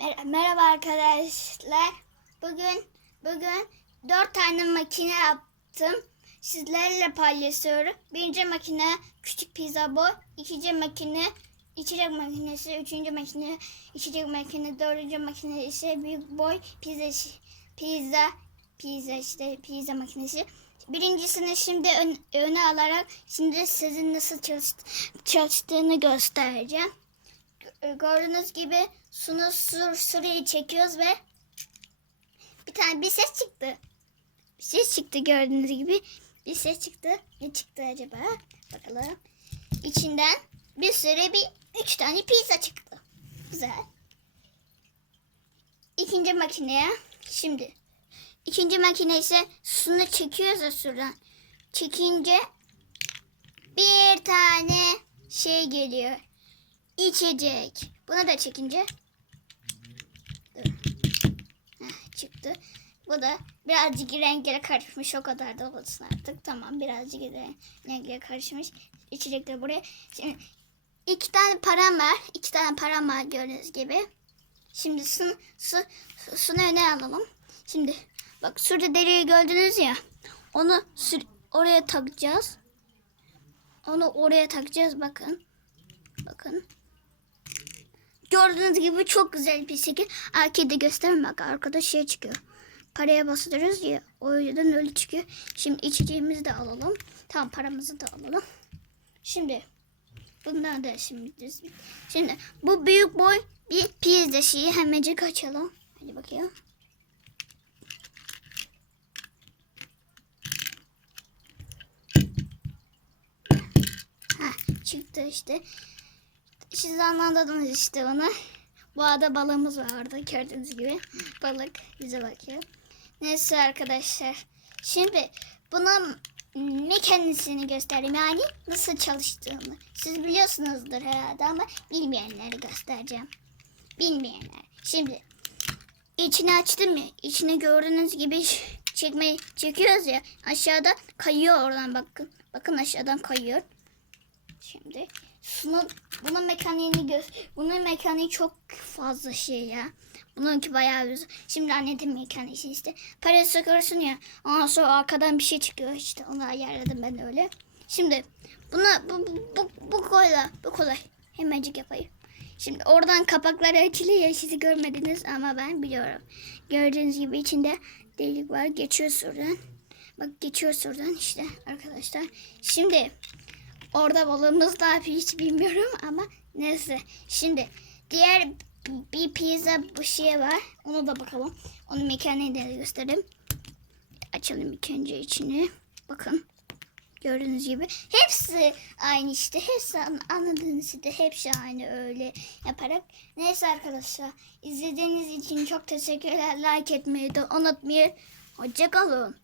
Mer- Merhaba arkadaşlar. Bugün bugün dört tane makine yaptım. Sizlerle paylaşıyorum. Birinci makine küçük pizza boy. ikinci makine içecek makinesi. Üçüncü makine içecek makine. Dördüncü makine ise büyük boy pizza pizza pizza işte pizza makinesi. Birincisini şimdi ön- öne alarak şimdi sizin nasıl çalış- çalıştığını göstereceğim. Gö- Gördüğünüz gibi sunu sur sırayı çekiyoruz ve bir tane bir ses çıktı. Bir ses çıktı gördüğünüz gibi. Bir ses çıktı. Ne çıktı acaba? Bakalım. İçinden bir sürü bir üç tane pizza çıktı. Güzel. İkinci makineye şimdi. İkinci makine ise sunu çekiyoruz ya şuradan. Çekince bir tane şey geliyor. İçecek. Bunu da çekince. Heh, çıktı. Bu da birazcık renklere karışmış. O kadar da olsun artık. Tamam birazcık re- renklere karışmış. İçecekler buraya. Şimdi iki tane param var. İki tane param var gördüğünüz gibi. Şimdi su, su, sunu öne alalım. Şimdi bak şurada deliği gördünüz ya. Onu sür- oraya takacağız. Onu oraya takacağız bakın. Bakın. Gördüğünüz gibi çok güzel bir şekil. Arkada göstereyim bak arkada şey çıkıyor. Paraya basıyoruz ya o yüzden öyle çıkıyor. Şimdi içeceğimizi de alalım. Tamam paramızı da alalım. Şimdi bundan da şimdi Şimdi bu büyük boy bir pizza şeyi hemencik açalım. Hadi bakayım. Ha, çıktı işte. Siz anladınız işte onu. Bu arada balığımız var orada gördüğünüz gibi. Balık bize bakıyor. Neyse arkadaşlar. Şimdi buna mekanisini göstereyim. Yani nasıl çalıştığını. Siz biliyorsunuzdur herhalde ama bilmeyenleri göstereceğim. Bilmeyenler. Şimdi içini açtım ya. İçini gördüğünüz gibi çekmeyi çekiyoruz ya. Aşağıda kayıyor oradan bakın. Bakın aşağıdan kayıyor. Şimdi şunu bunun mekaniğini göz bunun mekaniği çok fazla şey ya. Bununki bayağı güzel. Şimdi annetin mekaniği işte. Parayı sıkıyorsun ya. Ondan sonra arkadan bir şey çıkıyor işte. Onu ayarladım ben öyle. Şimdi buna bu, bu, bu, bu kolay. Bu kolay. Hemencik yapayım. Şimdi oradan kapakları açılıyor. Sizi görmediniz ama ben biliyorum. Gördüğünüz gibi içinde delik var. Geçiyor şuradan. Bak geçiyor şuradan işte arkadaşlar. Şimdi Orada balığımız da hiç bilmiyorum ama neyse. Şimdi diğer bir pizza bu şey var. Ona da bakalım. Onun mekaniğini de göstereyim. Açalım ilk içini. Bakın. Gördüğünüz gibi. Hepsi aynı işte. Hepsi an- anladığınız işte. Hepsi aynı öyle yaparak. Neyse arkadaşlar. izlediğiniz için çok teşekkürler. Like etmeyi de unutmayın. Hoşçakalın.